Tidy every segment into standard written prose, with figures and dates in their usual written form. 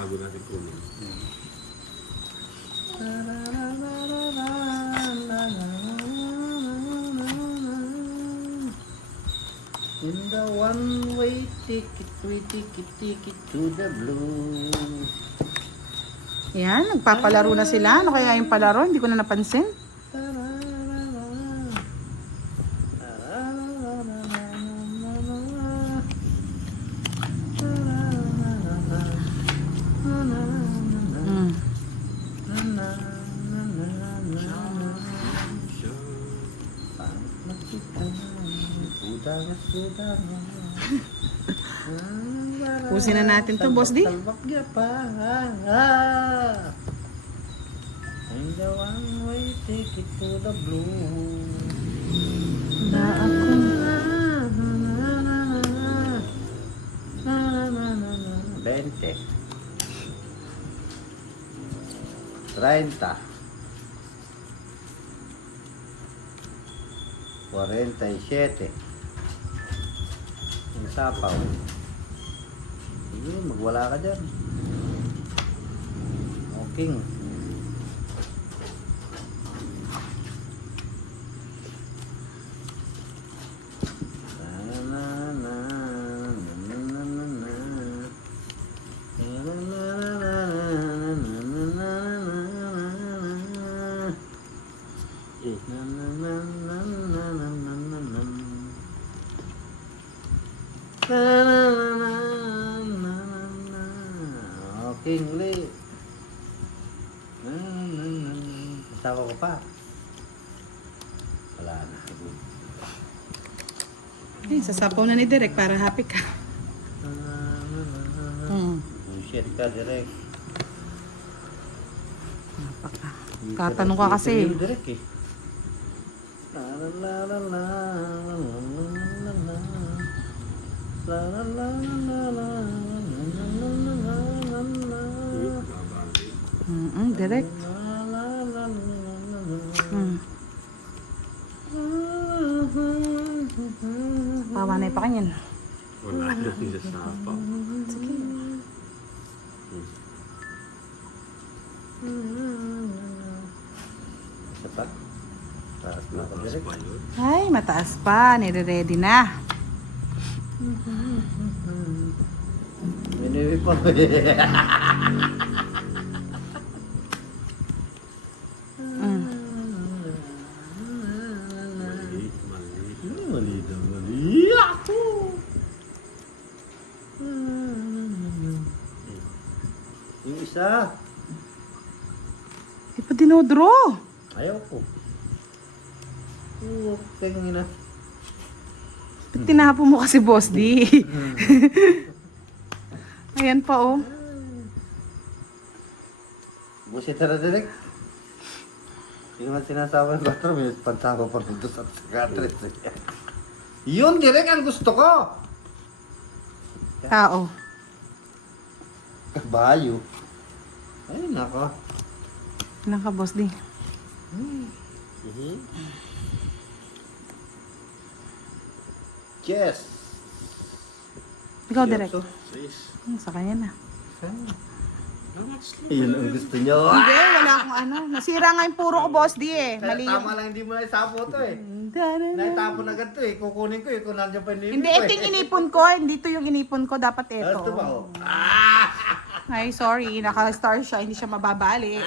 bago natin kunin. In the one-way ticket, we ticket to the blue. Yan, nagpapalaro na sila. Ano kaya yung palaro? Hindi ko na napansin. Pusin na natin to, Boss D. Talbakya pa. And the one-way ticket to the blue. Na ako. 20. 30. 47. Ang sapaw. Sige, magwala ka dyan. Okay. Okay, uli. Kasama ko pa. Wala na. Eh, sasapaw na ni Derek para happy ka. Bullshit ka, direct. Napaka. Tatanong ka kasi. Direct eh. La la la la la la la la la la la la. Derek. Pawanay pa kanyan. Wala na yung sasapaw. Sige. Isa pa? Taas na ako, direct. Pa yun. Ay, mataas pa. Nire-ready na. Miniwi pa. Mali, mali. Mali daw, mali. Ako! Yung isa. Di pa dinodraw. Ayaw ko. Kaya nga na. Ba't tinapo mo kasi, Boss D? Ayan pa, oh. Busit na direct. Hindi naman sinasawa ng 4 minutes. Pantawa pa rin doon sa psychiatrist. Yun, direct ang gusto ko. Tao. Kabayo. Ay, nako. Ilan ka, Boss D? Yes. Ikaw, Derek. Sis. Sa kanya na. Yun ang gusto niyo. Hindi, wala akong ano. Nasira nga yung puro ko, Boss D eh. Kaya Mali tama lang hindi mo na isapo to eh. Naitapon agad to eh. Kukunin ko eh. Kung nandiyan pa yung limit Hindi, ko ito yung inipon ko. Hindi to yung inipon ko. Dapat ito. Ito ba oh? Ay, sorry. Naka-star siya. Hindi siya mababali.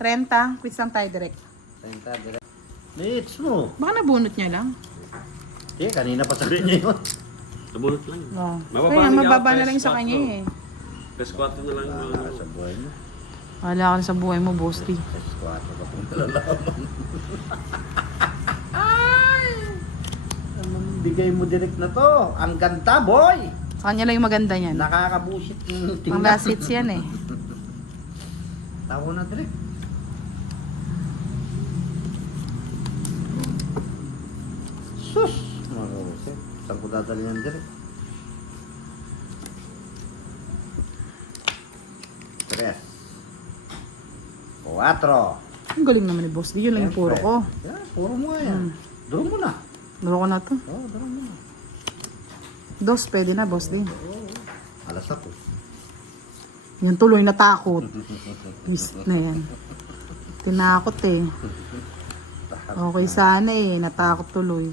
30. Quiz lang tayo, direct. Needs mo. Baka nabunot niya lang. Eh, kanina pa sabi niya yun. Nabunot lang. Oh. Mababa Kaya lang mababa yan, na lang sa PS4. kanya eh. PS4 na lang yung Wala ka sa buhay mo. Wala ka na sa buhay mo, Boss D. S4 ka pong nalalaman. Ay! Anong bigay mo direct na to? Ang ganda, boy! Sa kanya lang yung maganda niyan. Nakakabusit yung Pang last hits yan eh. Tawo na direct. Sus! Mga kausip. Saan ko dadali yan direct? 3 4 Ang galing naman ni Boss D. Yun lang yung puro ko. Yeah, puro mo nga yan. Draw mo na. Duro ko na to. Oo, draw mo na. Dos, pwede na, Boss D. Alam malas ako. Yan tuloy natakot. Miss na yan. Tinakot eh. Okay sana eh. Natakot tuloy.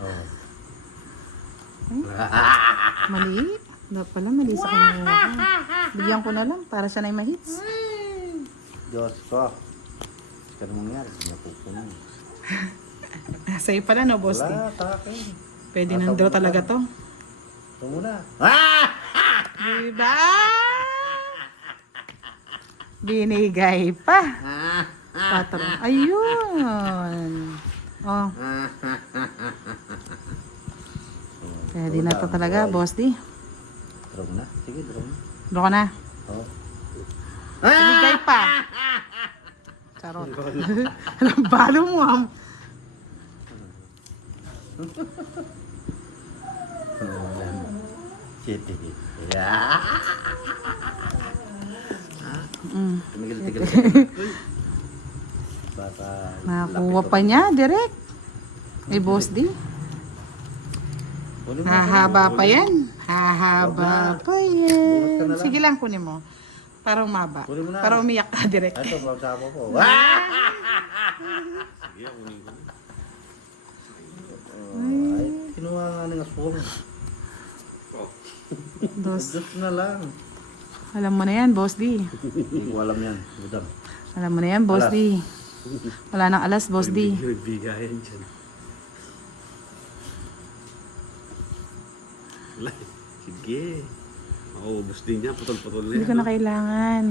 Oh. Mali. Dapat pala mali sa kanya. Bigyan ko na lang para siya na ma-hits. Diyos ko. Ika na mangyari. Sinapupo na. Sa'yo pala no, boss? Wala, takin. Pwede nang draw talaga to. Ito muna. Ah! Diba? Binigay pa. Patron. Ayun. Oh. Pwede na to talaga, boss D. Draw na. Sige, draw na. Draw ka na. Oh. Binigay pa. Charot. Anong balo mo, am? City. Yeah. Tigil. Bata. Nakakuha pa niya, direct. May boss D. Hahaba pa yan. Hahaba pa yan. Sige lang, kunin mo. Para umaba. Kunin mo na. Para umiyak ka direct. Ito, magsama po. Sige, kunin ko na. Ay, kinuha nga ng aswang. Dos. Diyos na lang. Alam mo na yan, boss D. Hindi ko alam yan. Budang. Alam mo na yan, boss Alas. D. Wala nang alas, boss D. May bigayan dyan. Wala. Sige. Maubos din niya. Putol-putol na Hindi ko na kailangan.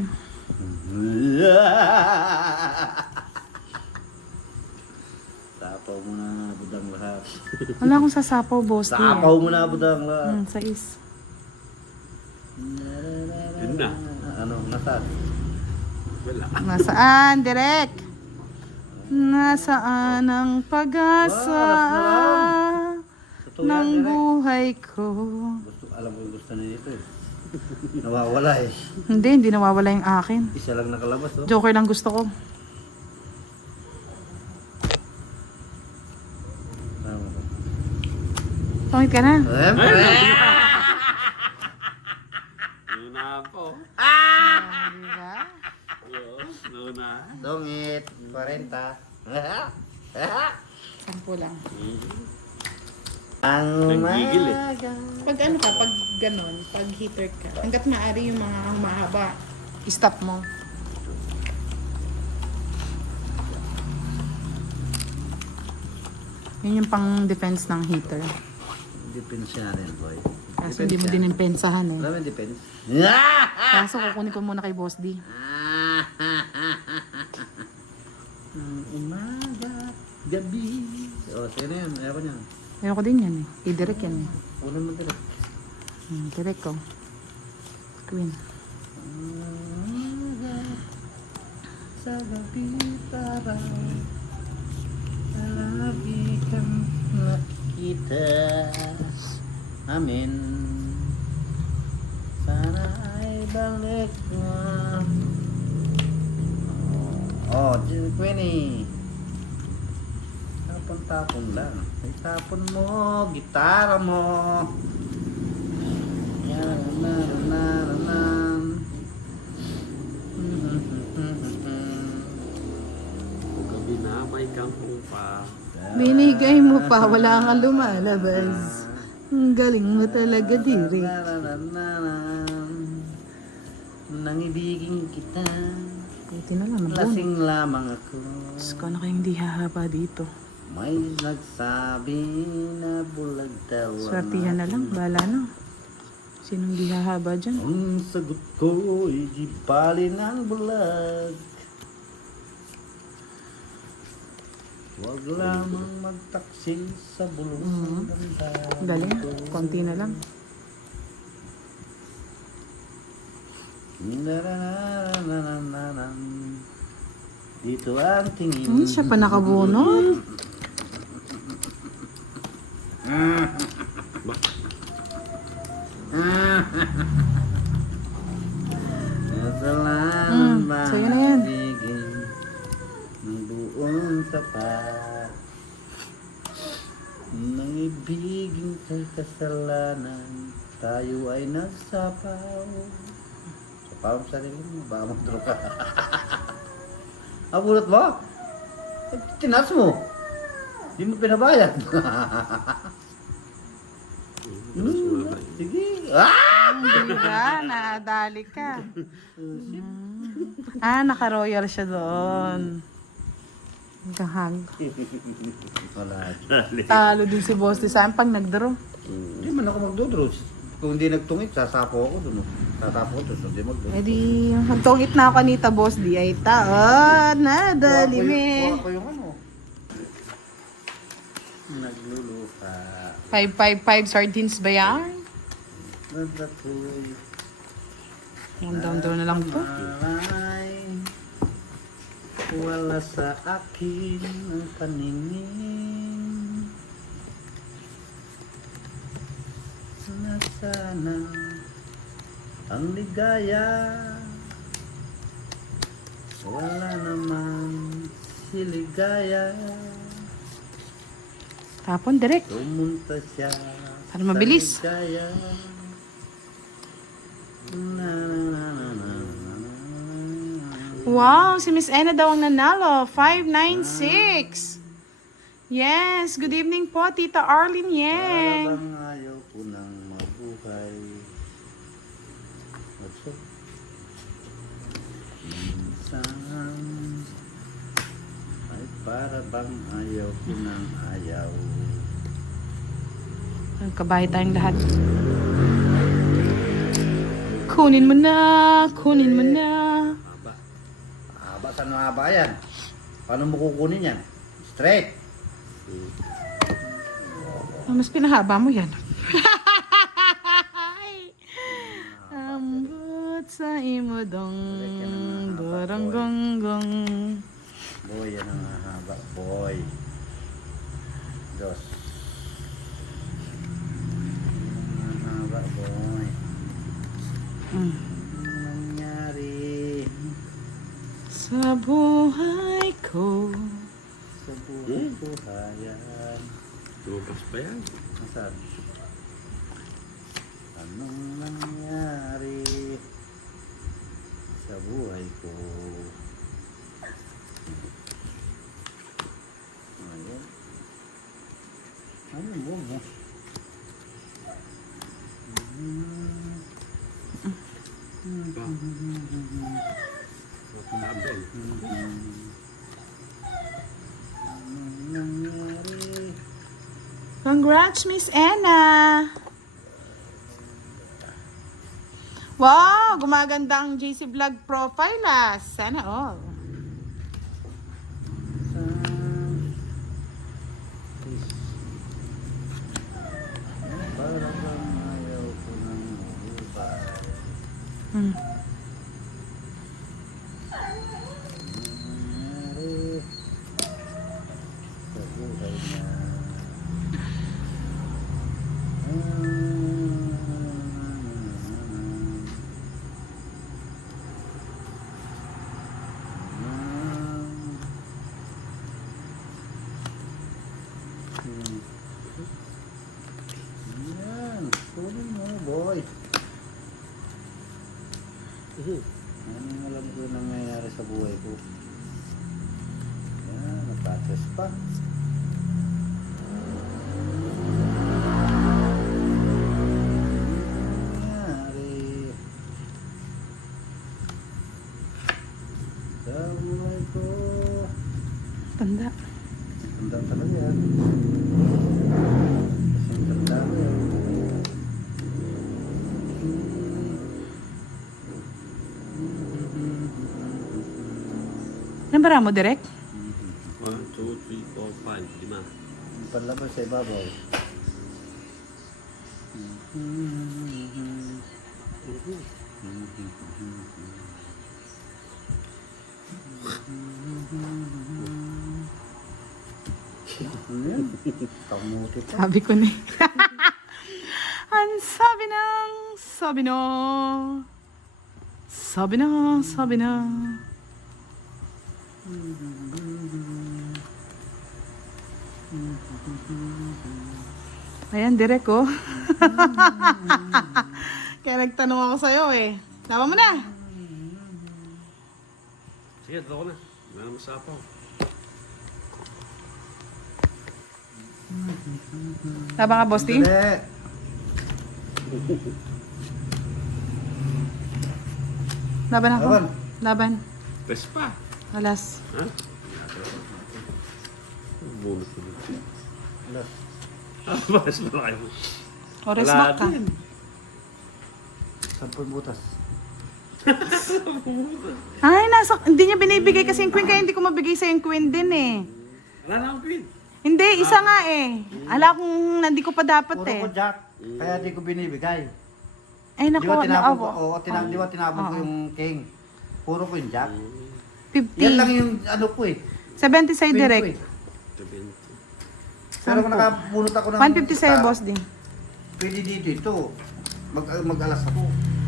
Tapaw mo na, budang lahat. Wala akong sasapaw, boss D. Tapaw mo na, budang lahat. Sais. Yun na. Ano, nasaan? Wala. Nasaan, direct? Nasaan ang pag-asa Totoo yan, ng direct. buhay ko? Alam ko yung gusto niya ito eh. Nawawala eh. Hindi nawawala yung akin. Isa lang nakalabas oh. Joker lang gusto ko. Tama ba? Pangit ka na. Siyempre! Nauna po. Diba? Oo, nauna. Dongit, 40. 10 lang. Ang Nanggigil eh. umaga. Pag ano ka, pag ganon, pag hitter ka, hanggat maaari yung mga mahaba, stop mo. Yun yung pang defense ng hitter. Depends yan rin, boy. Kaso hindi mo din yung pensahan eh. Alam mo, depends. Kaso kukunin ko muna kay Boss D. Ang umaga, gabi. O, sino yun? Ayaw ko niya. Ayoko din yan eh. I-direct yan eh. Una mo direct. Direct ko. Queen. Umaga, sa gabi parang lagi kang nakikita. Amin. Sana ay balik mo. Oh, Queenie. Tapon-tapon lang. Ay, tapon mo, gitara mo. Yan, Gabi na may kampong pa. Binigay mo pa, wala kang lumalabas. Ang galing mo talaga, Diri. Nangibigin kita. Buti na lang, nabun. Lasing lamang ako. Diyos ko, ano kayong hindi hahaba dito? May nagsabi na bulag daw. ang Swertihan na lang, bala na. Sinong di hahaba dyan? Ang sagot ko ay di pali ng bulag. Huwag lamang magtaksi sa bulong ng ganda. Galing, konti na lang. Nananananan. Dito ang tingin. Siya pa nakabunot. Nasalanan ba so yun na yan. bigin ng buong tapat ng ibigin kay kasalanan Tayo ay nagsapaw. Sapaw sa sarili mo, baka magduro ka. Abulot mo? Tinas mo. Di mo pinabayad. Sige. Ah! Di ba? Naadali ka. Naka-royal siya doon. Gahag. Wala. Talo din si Boss di saan pag nagdaro. Hindi man ako magdodros. Kung hindi nagtungit, sasapo ako dun. Tatapo ko dun, hindi magdodros. Eh di, magtungit na ako kanita Boss di ay taon. Nadali me. Kuha ko yung ano. Nagluluka. 555 sardines ba yan? Nagdatoy. Down na lang to. Malay. Wala sa akin ang paningin. Nasana ang ligaya. Wala naman si ligaya. Tapon direct. Pumunta siya Para mabilis. sa ligaya. Na, na, na, na, na, na. Wow, si Miss Ena daw ang nanalo. 596. Yes, good evening po, Tita Arlene Para Yang. bang ayaw ko nang mabuhay. What's up? Minsan ay para bang ayaw ko nang ayaw. Kabahay tayong lahat. Kunin mo na, kunin mo na. Haba. Haba, saan mahaba yan? Paano mo kukunin yan? Straight. Mas pinahaba mo yan. Ambot sa imo dong, dorong gong gong. Boy, yan ang haba. Boy. Dos. Yan ang haba, boy. Mm. Ano nangyari Sa buhay ko. sa buhay-buhayan? Lupas pa yan. Nasaan? Anong nangyari sa buhay ko? Ayan. Ano mo mo? Haba. Anong nangyari? Congrats, Miss Anna! Wow! Gumaganda ang JC Vlog profile ah. Sana all. Sa... Para bang ayaw ko ng mabuhay. Hmm. Nangyari sa buhay niya. Yan, kunin mo, boy. Anong alam ko nangyayari sa buhay ko? Yan, nagpaches pa. Nangyari sa buhay ko. Tanda. Tanda talaga yan. Kasing tanda ko yan. Nabara mo direct? 1, 2, 3, 4, 5, 5. Yung panlabas sa ibabaw. Ano yan? Kamuti pa. Sabi ko na. Ang sabi ng sabi no. Sabi na, sabi na. Ayan, direct oh. Kaya nagtanong ako sa'yo eh. Laban mo na. Sige, dito ko na. Wala naman sapaw. Laban ka, Boss D? Hindi. Laban ako. Laban. Laban. Pes pa. Alas. Ha? Bonus ko dito. Alas. Mas malaki mo. Oras Wala back ka. din. 10 butas. Ay, hindi niya binibigay kasi yung queen, kaya hindi ko mabigay sa yung queen din eh. Wala na akong queen. Hindi, isa nga eh. Ala kung hindi ko pa dapat Puro eh. ko jack. Kaya di ko binibigay. Ay, Di naku, ba tinapon ko, naawa. di ba tinapon ko yung king? Puro ko yung jack. 50. Yan lang yung ano ko eh. 70 sa'yo Queen ko direct. eh. 70. Pero kung nakabunot ako ng 150 sa'yo, star, Boss D. pwede dito ito. Mag-alas ako.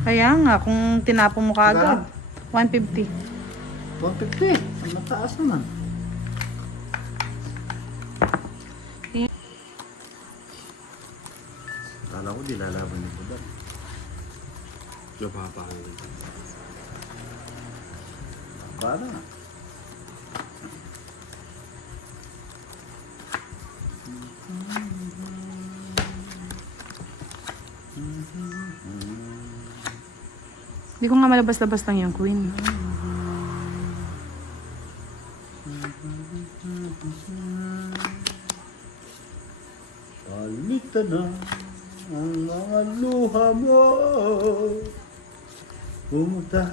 Kaya nga, kung tinapon mo kaagad. 150. 150. Ang mataas naman. Kala ko di lalaban nito ba? Diyo pa. Bala na. Hindi ko nga malabas-labas lang yung queen. Palitan na ang mga luha mo. Pumunta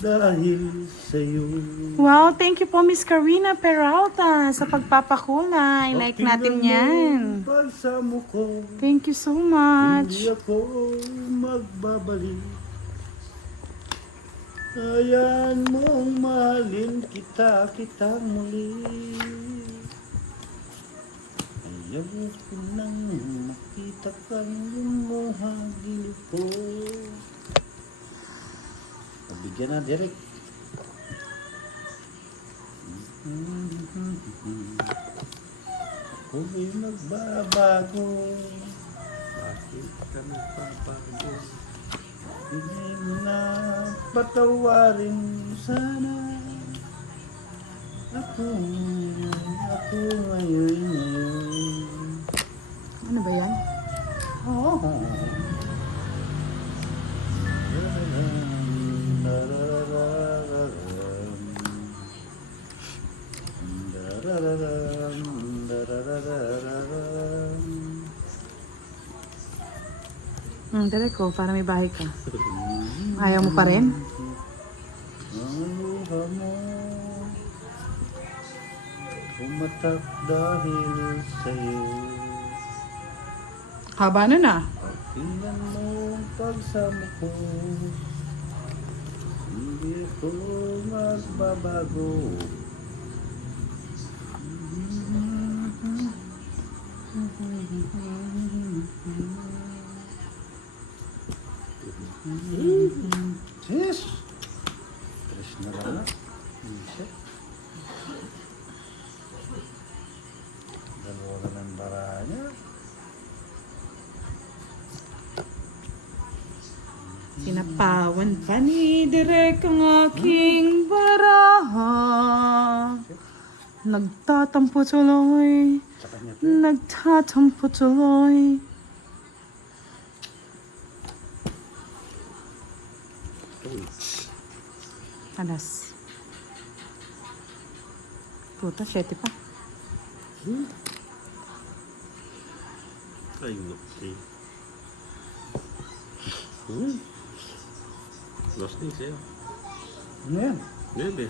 dahil sa'yo. Wow, thank you po Miss Karina Peralta sa pagpapakulay. Like natin yan. Pagsamo ko, Thank you so hindi much. ako magbabalik. Ayan mong mahalin kita muli. Ayaw ko nang makita kang lumuha gilid ko. Pabigyan na direct. Ako'y magbabago. Bakit ka nagpapago? Hindi mo na patawarin sana. Ako ngayon. Ano ba yan? Oo. Direct ko, para may bahay ka. Ayaw mo pa rin? Ang luha mo pumatak dahil sa'yo. Haba na na. Tingnan mo ang pagsama ko. Hindi ako magbabago. Sis! Tres na lang na. Isa. Dalawa ka ng baranya. Sinapawan pa ni Direk ang aking baraha. Nagtatampo tuloy. Sa kanya to. Nagtatampo tuloy. Alas. Puta, 7 pa. Ay, okay. Lost din sa'yo. Ano yan? Bebe.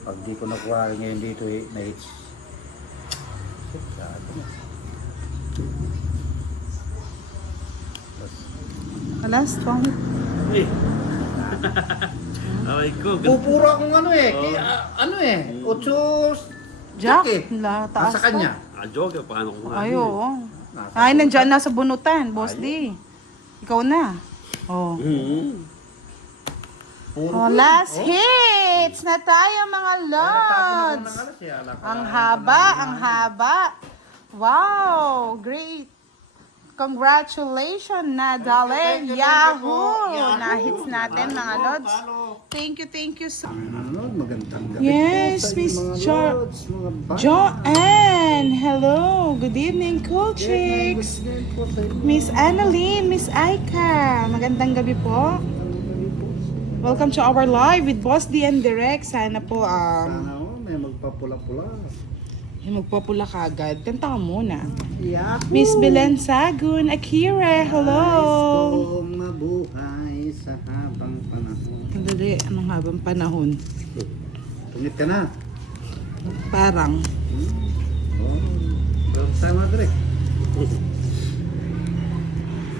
Pag di ko nakuha ngayon dito na hits. Alas, 20. Uy! Aray ko. Pupuro akong ano eh. Oo. Ano eh. 8 Jack, eh. taas Nasa kanya. Ah, joke. Paano ko nga? Ay, oo. Nasa Ay, nandiyan na sa bunutan, Boss D. Ikaw na. Oh. Puro Oh, ko. last hits na tayo mga lods. Ang haba, ang haba. Wow, great. Congratulations na dali. Yahoo! Na-hits natin mga lods. Thank you so Ano, magandang gabi Yes, po sa Miss inyo, mga Jo- lods, mga bata. Joanne. Hello. Good evening, cool chicks. Good po sa inyo. Miss Annalyn, Miss Aika. Magandang gabi po. Welcome to our live with Boss D and Direct. Sana po Sana may magpapula-pula. magpapula ka agad. Kanta ka muna. Yahoo! Miss Belen Sagun, Akira, hello. Nais kong mabuhay sa habang panahon. Madali, anong habang panahon? Tungit ka na. Parang. Oh, pero tama direct.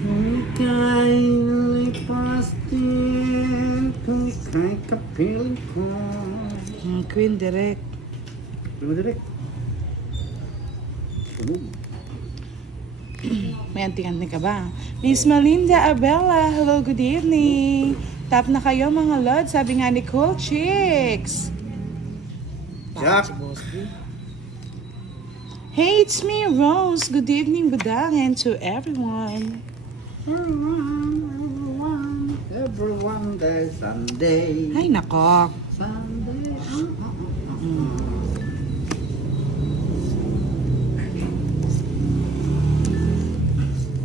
Kung ika'y nalipas din, kung ika'y kapiling ko. Queen Direct. Tama direct. May anting-anting ka ba? Miss Melinda Abella, hello, good evening. Tap na kayo mga lord, sabi nga ni Cool Chicks. Jack. Hey, it's me, Rose. Good evening, Budang, and to everyone. Everyone day, Sunday. Ay, nako. Sunday.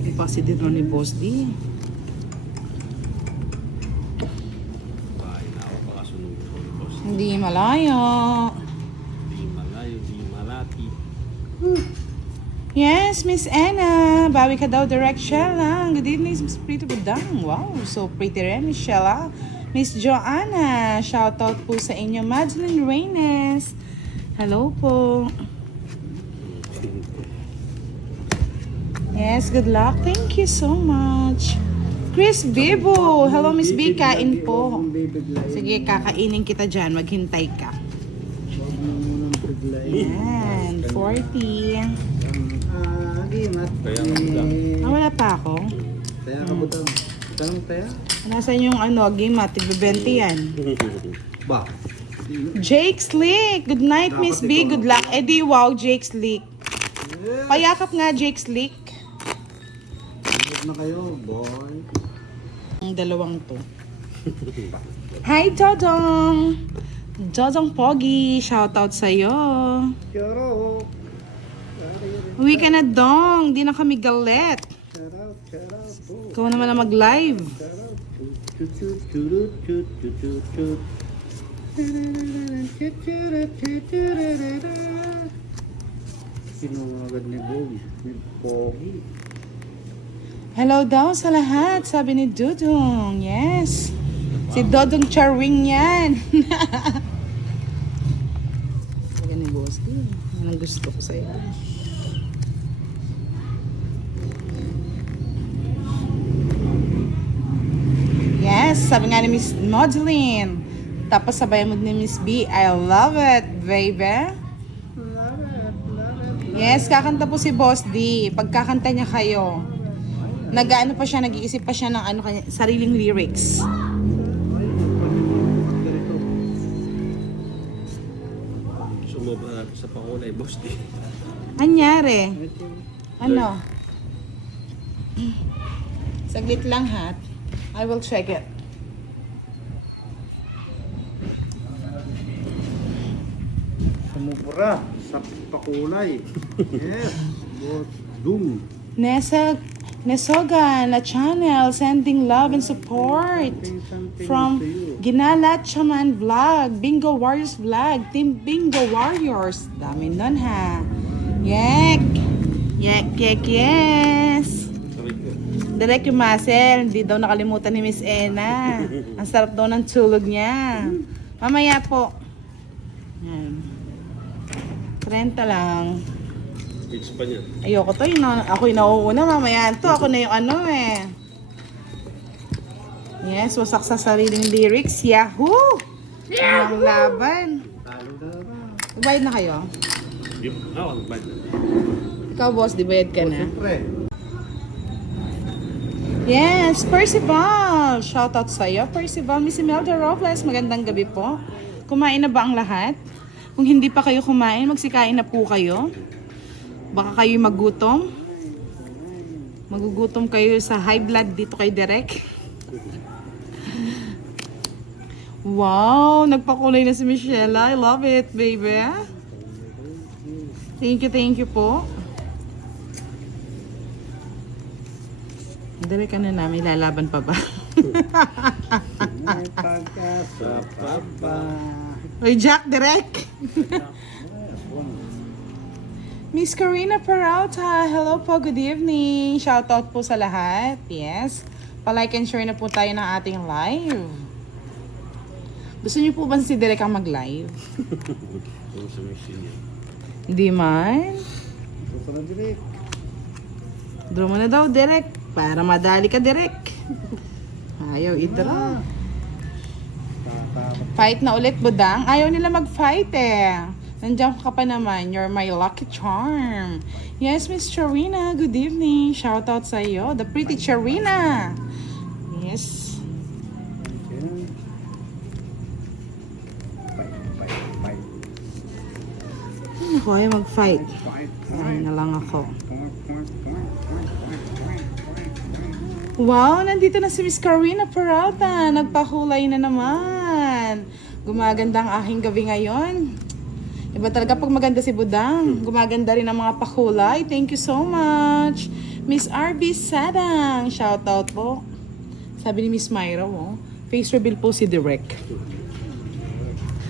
Ipasi din ni Boss D. Bahay na ako, baka sunod ko ni boss. Hindi malayo. Di malayo, di malati. Yes, Miss Anna. Bawi ka daw direct, Shella. Good evening, Miss Pretty Budang. Wow, so pretty rin, Miss Shella. Miss Joanna, shoutout po sa inyo. Madeline Reynes. Hello po. Yes, good luck. Thank you so much. Chris Bibo. Hello, Miss B. Kain po. Sige, kakainin kita dyan. Maghintay ka. Yan, 40. Kaya kabutang. Ah, wala pa ako. Kaya kabutang. Tanong kaya? Nasaan yung game at tigbebente yan. Ba? Jake Slick. Good night, Miss B. Good luck. Eh di wow, Jake Slick. Payakap nga, Jake Slick. Huwag na kayo, boy. Ang dalawang to. Hi, Dodong. Dodong Pogi. Shoutout sa'yo. Charo. Uwi ka na, Dong. Di na kami galit. Charo, charo, po. Ikaw naman na mag-live. Charo. Chut, chut, chut, chut, chut, chut, chut. Sino agad ni Bogi? Ni Pogi. Hello daw sa lahat, sabi ni Dudong. Yes. Si Dodong Charwing yan. Sabi ni Boss D. Yan ang gusto ko sa'yo. Yes, sabi nga ni Miss Madeline. Tapos sabayan mo ni Miss B. I love it, baby. Yes, kakanta po si Boss D. Pagkakanta niya kayo, nag-ano pa siya, nag-iisip pa siya ng ano kanya, sariling lyrics. Sumobra sa pakulay, boss. Di. Anyari? Ano? Saglit lang ha. I will check it. Sumubra sa pakulay. Yes. Boss Doom. Nesoga na channel sending love and support from Ginala Chaman Vlog, Bingo Warriors Vlog, Team Bingo Warriors. Dami nun ha. Yek! Yes! Sabi ko. Direct yung muscle, hindi daw nakalimutan ni Miss Ena. Ang sarap daw ng tulog niya. Mamaya po. Yan. 30 lang. Mix pa niya. Ayoko to, ako yung nauuna, mamaya to, ako na yung ano eh. Yes, wasak sa sariling lyrics, yahoo! Ang laban. Talo ka ba? Bayad na kayo? Bad na. Ikaw boss, di bayad ka na? Siyempre. Yes, Percival! Shoutout sa'yo, Percival. Miss Imelda Robles, magandang gabi po. Kumain na ba ang lahat? Kung hindi pa kayo kumain, magsikain na po kayo. Baka kayo magutom. Magugutom kayo sa high blood dito kay Derek. Wow, nagpakulay na si Michelle. I love it, baby. Thank you po. Derek, ano na, may lalaban pa ba? May pagkasa pa ba? Oy, Jack, Derek! Miss Karina Peralta, hello po, good evening. Shoutout po sa lahat. Yes. Pa-like and share na po tayo ng ating live. Gusto niyo po ba si Derek ang mag-live? Kung sa machine yan. Hindi man. Gusto na direct. Draw mo na daw, Derek. Para madali ka, Derek. Ayaw i-draw. Fight na ulit, Budang. Ayaw nila mag-fight eh. Nandiyan ka pa naman. You're my lucky charm. Yes, Miss Charina. Good evening. Shoutout sa iyo. The pretty Charina. Yes. Fight. Ako ay mag-fight. Ay na lang ako. Wow, nandito na si Miss Karina Peralta. Nagpahulay na naman. Gumaganda ang aking gabi ngayon. Iba talaga pag maganda si Budang. Gumaganda rin ang mga pakulay. Thank you so much. Miss RB Sadang. Shoutout po. Sabi ni Miss Myra, oh, face reveal po si Derek.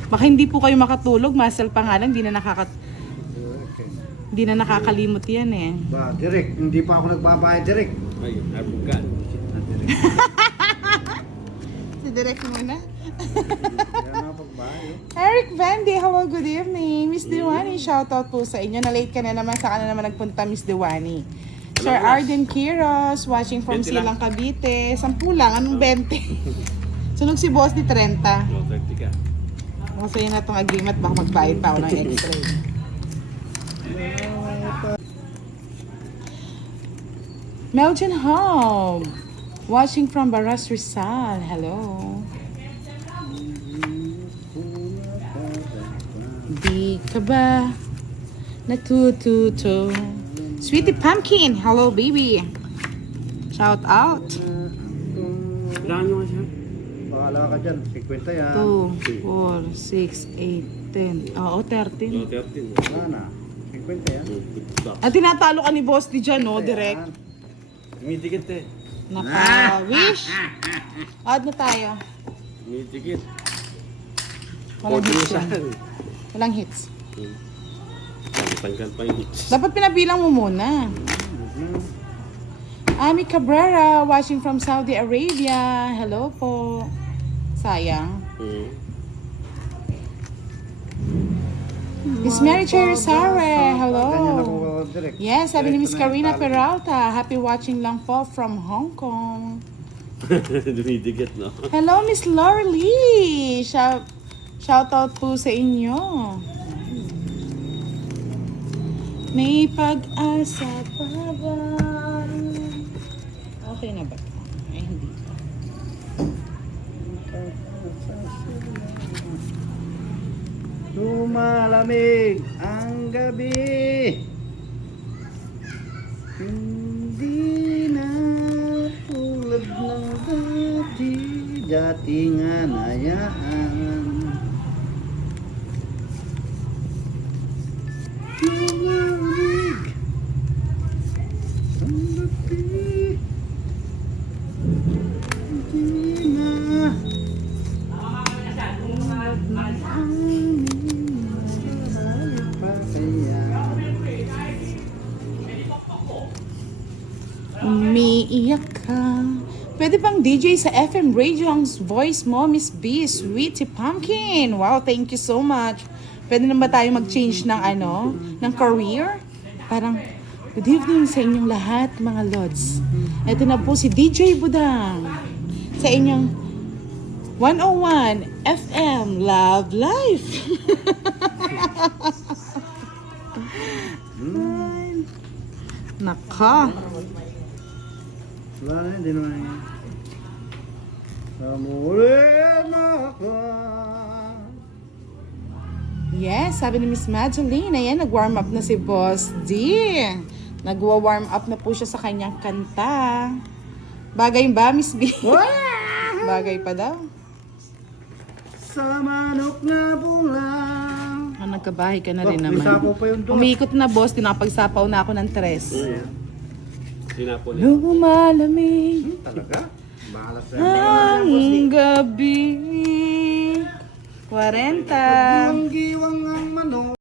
Baka hindi po kayo makatulog. Muscle pa nga lang. Di na nakakalimot yan eh. Ba, direct. Hindi pa ako nagbabayad direct. Ay, abugan. Si Derek muna. Kaya nakapagbayad. Eric Vandy, hello, good evening. Miss Diwani, shoutout po sa inyo. Na-late ka na naman, saka na naman nagpunta, Miss Diwani. Sir Arden Quiros, watching from 20 lang. Silang Cavite. 10 lang, anong 20? Sunog si boss ni 30. Low 30 ka. Masaya na itong agreement, baka magbayad pa ako ng extra. Melvin Home, watching from Baras Rizal. Hello. Di ka ba natututo? Sweetie Pumpkin, hello baby. Shout out. Kailangan nyo nga siya. Bahala ka dyan. 50 yan. 2, 4, 6, 8, 10. Oo, 13. Low 13. Wala na. 50 yan. At tinatalo ka ni Boss di dyan, no? Direct. Umitikit eh. Naka-wish. Add na tayo. Umitikit. Walang hits yan. Saan? Walang hits. Tanggal pa yung hits. Dapat pinabilang mo muna. Ami Cabrera, watching from Saudi Arabia. Hello po. Sayang. Miss Mary Cherry Sare, hello. Ganyan ako direct. Yes, sabi ni Miss Direct Karina na yung Peralta. Happy watching lang po from Hong Kong. Dumidikit, no? Hello, Miss Laura Lee. Shout out po sa inyo. May pag-asa pa ba? Okay na ba? Ay, hindi. Lumalamig ang gabi. Hindi na tulad ng dati. Dating anayaan. Lumalamig ang gabi. Hindi na Umiiyak ka. Pwede bang DJ sa FM radio ang voice mo, Miss B, Sweetie Pumpkin? Wow, thank you so much. Pwede na ba tayo mag-change ng ng career? Parang, good evening sa inyong lahat, mga lods. Ito na po si DJ Budang sa inyong 101 FM Love Life. Naka. Wala na, hindi naman yan. Samulin ako. Yes, sabi ni Miss Madeline, ayan, nag-warm up na si Boss D. Nagwa-warm up na po siya sa kanyang kanta. Bagay ba, Miss B? Bagay pa daw. Sa manok na bulang. Ah, nagkabahay ka na rin May naman. sapaw pa yun doon. Umiikot na, boss. Tinapagsapaw na ako ng tres. Sinapo niya. Lumalamig Talaga? Bahala sa ang gabi. 40. Ang